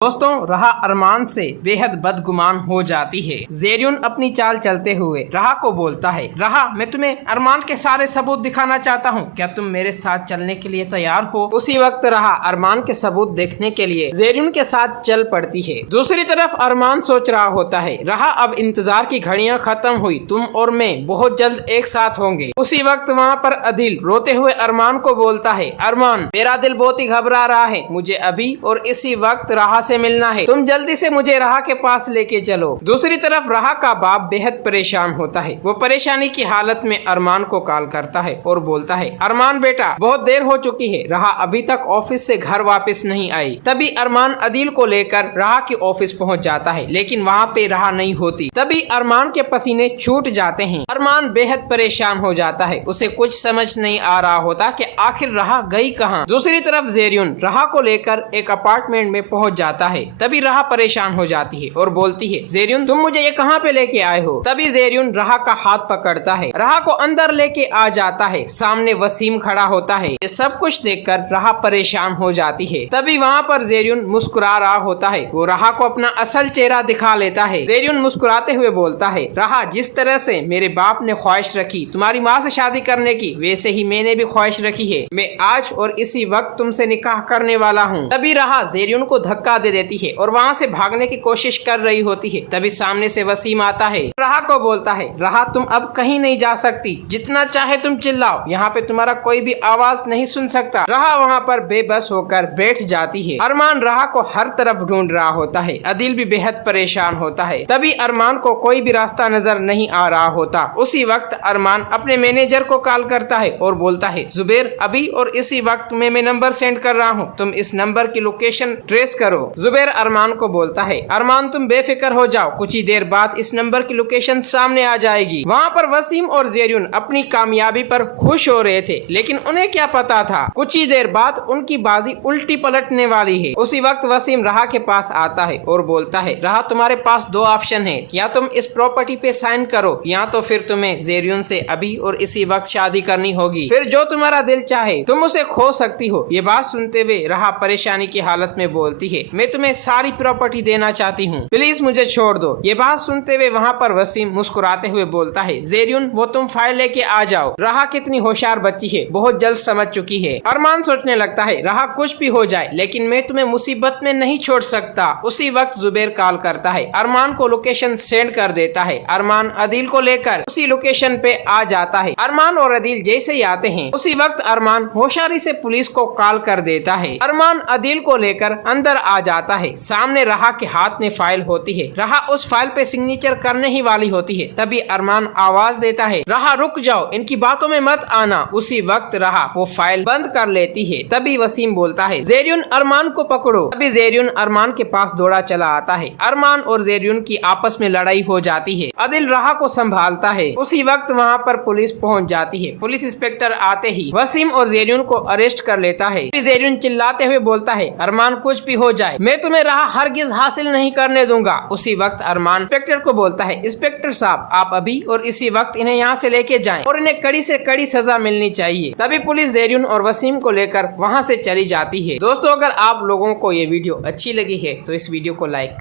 दोस्तों, राहा अरमान से बेहद बदगुमान हो जाती है। जेरियुन अपनी चाल चलते हुए राहा को बोलता है, राहा मैं तुम्हें अरमान के सारे सबूत दिखाना चाहता हूँ, क्या तुम मेरे साथ चलने के लिए तैयार हो। उसी वक्त राहा अरमान के सबूत देखने के लिए जेरियुन के साथ चल पड़ती है। दूसरी तरफ अरमान सोच रहा होता है, राहा अब इंतजार की घड़ियां खत्म हुई, तुम और मैं बहुत जल्द एक साथ होंगे। उसी वक्त वहाँ पर अदिल रोते हुए अरमान को बोलता है, अरमान मेरा दिल बहुत ही घबरा रहा है, मुझे अभी और इसी वक्त राहा से मिलना है, तुम जल्दी से मुझे राहा के पास लेके चलो। दूसरी तरफ राहा का बाप बेहद परेशान होता है। वो परेशानी की हालत में अरमान को कॉल करता है और बोलता है, अरमान बेटा बहुत देर हो चुकी है, राहा अभी तक ऑफिस से घर वापस नहीं आई। तभी अरमान अदिल को लेकर राहा के ऑफिस पहुंच जाता है, लेकिन वहाँ पे राहा नहीं होती। तभी अरमान के पसीने छूट जाते हैं। अरमान बेहद परेशान हो जाता है, उसे कुछ समझ नहीं आ रहा होता कि आखिर राहा गई कहाँ। दूसरी तरफ जेरियुन राहा को लेकर एक अपार्टमेंट में पहुंच जाता है। तभी राहा परेशान हो जाती है और बोलती है, जेरियुन तुम मुझे ये कहाँ पे लेके आए हो। तभी जेरियुन राहा का हाथ पकड़ता है, राहा को अंदर लेके आ जाता है। सामने वसीम खड़ा होता है। ये सब कुछ देखकर राहा परेशान हो जाती है। तभी वहाँ पर जेरियुन मुस्कुरा रहा होता है। वो राहा को अपना असल चेहरा दिखा लेता है। जेरियुन मुस्कुराते हुए बोलता है, राहा जिस तरह से मेरे बाप ने ख्वाहिश रखी तुम्हारी माँ से शादी करने की, वैसे ही मैंने भी ख्वाहिश रखी है। मैं आज और इसी वक्त तुमसे निकाह करने वाला हूँ। तभी राहा जेरियुन को धक्का दे देती है और वहाँ से भागने की कोशिश कर रही होती है। तभी सामने से वसीम आता है, राहा को बोलता है, राहा तुम अब कहीं नहीं जा सकती, जितना चाहे तुम चिल्लाओ, यहाँ पे तुम्हारा कोई भी आवाज नहीं सुन सकता। राहा वहाँ पर बेबस होकर बैठ जाती है। अरमान राहा को हर तरफ ढूंढ रहा होता है। अदिल भी बेहद परेशान होता है। तभी अरमान को कोई भी रास्ता नजर नहीं आ रहा होता। उसी वक्त अरमान अपने मैनेजर को कॉल करता है और बोलता है, जुबैर अभी और इसी वक्त तुम्हें मैं नंबर सेंड कर रहा हूँ, तुम इस नंबर की लोकेशन ट्रेस करो। जुबैर अरमान को बोलता है, अरमान तुम बेफिक्र हो जाओ, कुछ ही देर बाद इस नंबर की लोकेशन सामने आ जाएगी। वहाँ पर वसीम और जेरियुन अपनी कामयाबी पर खुश हो रहे थे, लेकिन उन्हें क्या पता था कुछ ही देर बाद उनकी बाजी उल्टी पलटने वाली है। उसी वक्त वसीम राहा के पास आता है और बोलता है, राहा तुम्हारे पास दो ऑप्शन है, या तुम इस प्रॉपर्टी पे साइन करो, या तो फिर तुम्हें जेरियुन से अभी और इसी वक्त शादी करनी होगी, फिर जो तुम्हारा दिल चाहे तुम उसे खो सकती हो। ये बात सुनते हुए राहा परेशानी की हालत में बोलती है, मैं तुम्हें सारी प्रॉपर्टी देना चाहती हूँ, प्लीज मुझे छोड़ दो। ये बात सुनते हुए वहाँ पर वसीम मुस्कुराते हुए बोलता है, जेरियुन वो तुम फाइल लेके आ जाओ, राहा कितनी होशियार बच्ची है, बहुत जल्द समझ चुकी है। अरमान सोचने लगता है, राहा कुछ भी हो जाए लेकिन मैं तुम्हें मुसीबत में नहीं छोड़ सकता। उसी वक्त जुबैर कॉल करता है, अरमान को लोकेशन सेंड कर देता है। अरमान अदिल को लेकर उसी लोकेशन पे आ जाता है। अरमान और अदिल जैसे ही आते हैं, उसी वक्त अरमान होशियारी से पुलिस को कॉल कर देता है। अरमान अदिल को लेकर अंदर आ जाता है। सामने राहा के हाथ में फाइल होती है। राहा उस फाइल पे सिग्नेचर करने ही वाली होती है। तभी अरमान आवाज देता है, राहा रुक जाओ, इनकी बातों में मत आना। उसी वक्त राहा वो फाइल बंद कर लेती है। तभी वसीम बोलता है, जेरियुन अरमान को पकड़ो। तभी जेरियुन अरमान के पास दौड़ा चला आता है। अरमान और जेरियुन की आपस में लड़ाई हो जाती है। अदिल राहा को संभालता है। उसी वक्त वहाँ पर पुलिस पहुँच जाती है। पुलिस इंस्पेक्टर आते ही वसीम और जेरियुन को अरेस्ट कर लेता है। जेरियुन चिल्लाते हुए बोलता है, अरमान कुछ भी हो जाए मैं तुम्हें राहा हरगिज हासिल नहीं करने दूंगा। उसी वक्त अरमान इंस्पेक्टर को बोलता है, इंस्पेक्टर साहब आप अभी और इसी वक्त इन्हें यहाँ से लेके जाएं और इन्हें कड़ी से कड़ी सजा मिलनी चाहिए। तभी पुलिस जेरियुन और वसीम को लेकर वहाँ से चली जाती है। दोस्तों, अगर आप लोगों को ये वीडियो अच्छी लगी है तो इस वीडियो को लाइक करें।